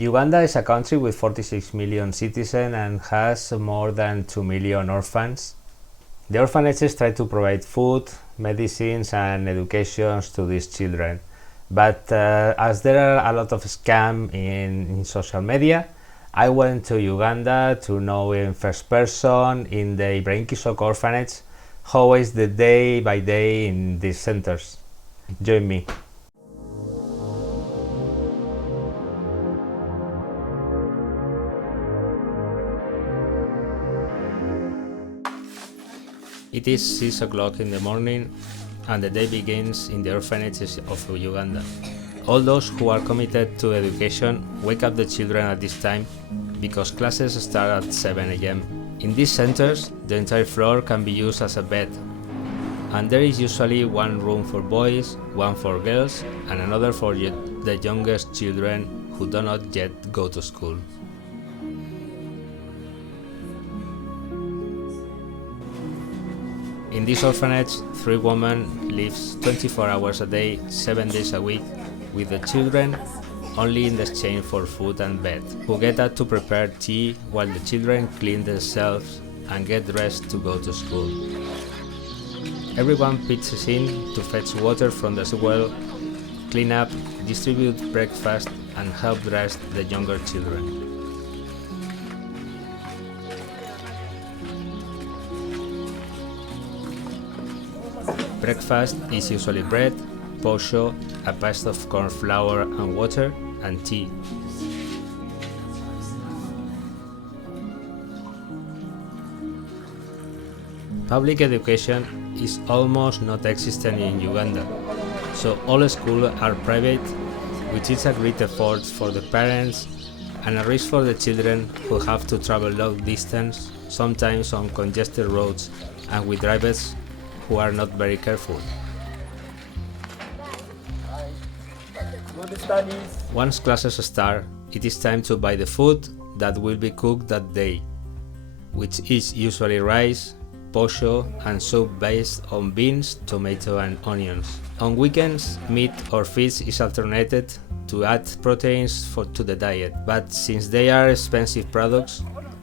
Uganda is a country with 46 million citizens and has more than 2 million orphans. The orphanages try to provide food, medicines and education to these children. But as there are a lot of scams in social media, I went to Uganda to know in first person in the Ibrahim Orphanage how is the day by day in these centers. Join me. It is 6 o'clock in the morning and the day begins in the orphanages of Uganda. All those who are committed to education wake up the children at this time because classes start at 7 a.m. In these centers, the entire floor can be used as a bed, and there is usually one room for boys, one for girls, and another for the youngest children who do not yet go to school. In this orphanage, 3 women live 24 hours a day, 7 days a week, with the children only in exchange for food and bed, who get up to prepare tea while the children clean themselves and get dressed to go to school. Everyone pitches in to fetch water from the well, clean up, distribute breakfast and help dress the younger children. Breakfast is usually bread, posho, a paste of corn flour and water, and tea. Public education is almost not existent in Uganda, so all schools are private, which is a great effort for the parents and a risk for the children who have to travel long distance, sometimes on congested roads and with drivers who are not very careful. Once classes start, it is time to buy the food that will be cooked that day, which is usually rice, posho and soup based on beans, tomato and onions. On weekends, meat or fish is alternated to add proteins to the diet, but since they are expensive products,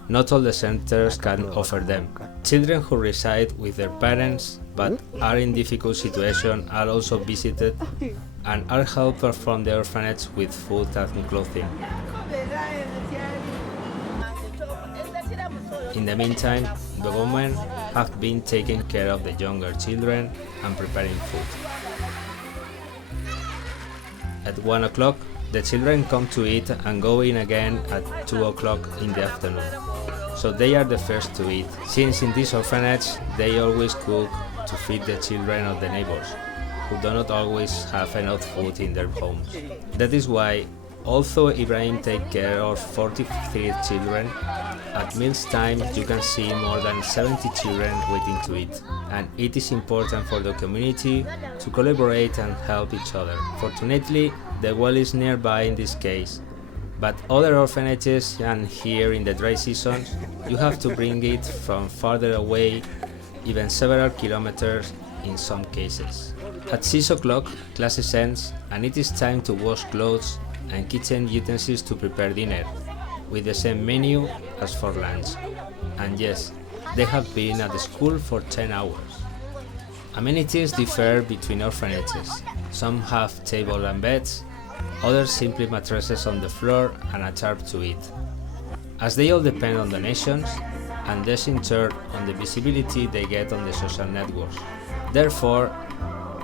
not all the centers can offer them. Children who reside with their parents but are in difficult situations are also visited and are helped from the orphanage with food and clothing. In the meantime, the women have been taking care of the younger children and preparing food. At 1 o'clock, the children come to eat and go in again at 2 o'clock in the afternoon. So they are the first to eat, since in this orphanage they always cook to feed the children of the neighbors, who do not always have enough food in their homes. That is why, although Ibrahim takes care of 43 children, at meals time you can see more than 70 children waiting to eat, and it is important for the community to collaborate and help each other. Fortunately, the well is nearby in this case, but other orphanages and here in the dry seasons, you have to bring it from farther away, even several kilometers in some cases. At 6 o'clock, classes ends and it is time to wash clothes and kitchen utensils to prepare dinner, with the same menu as for lunch. And yes, they have been at the school for 10 hours. Amenities differ between orphanages. Some have tables and beds, others simply mattresses on the floor and a tarp to eat. As they all depend on donations, and thus in turn on the visibility they get on the social networks. Therefore,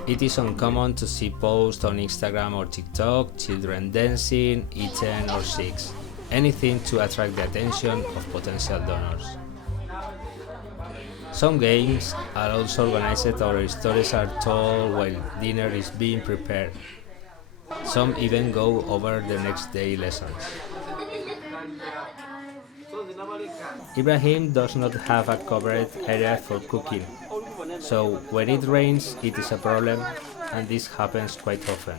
it is uncommon to see posts on Instagram or TikTok, children dancing, eating or sick, anything to attract the attention of potential donors. Some games are also organized or stories are told while dinner is being prepared. Some even go over the next day lessons. Ibrahim does not have a covered area for cooking, so when it rains it is a problem, and this happens quite often.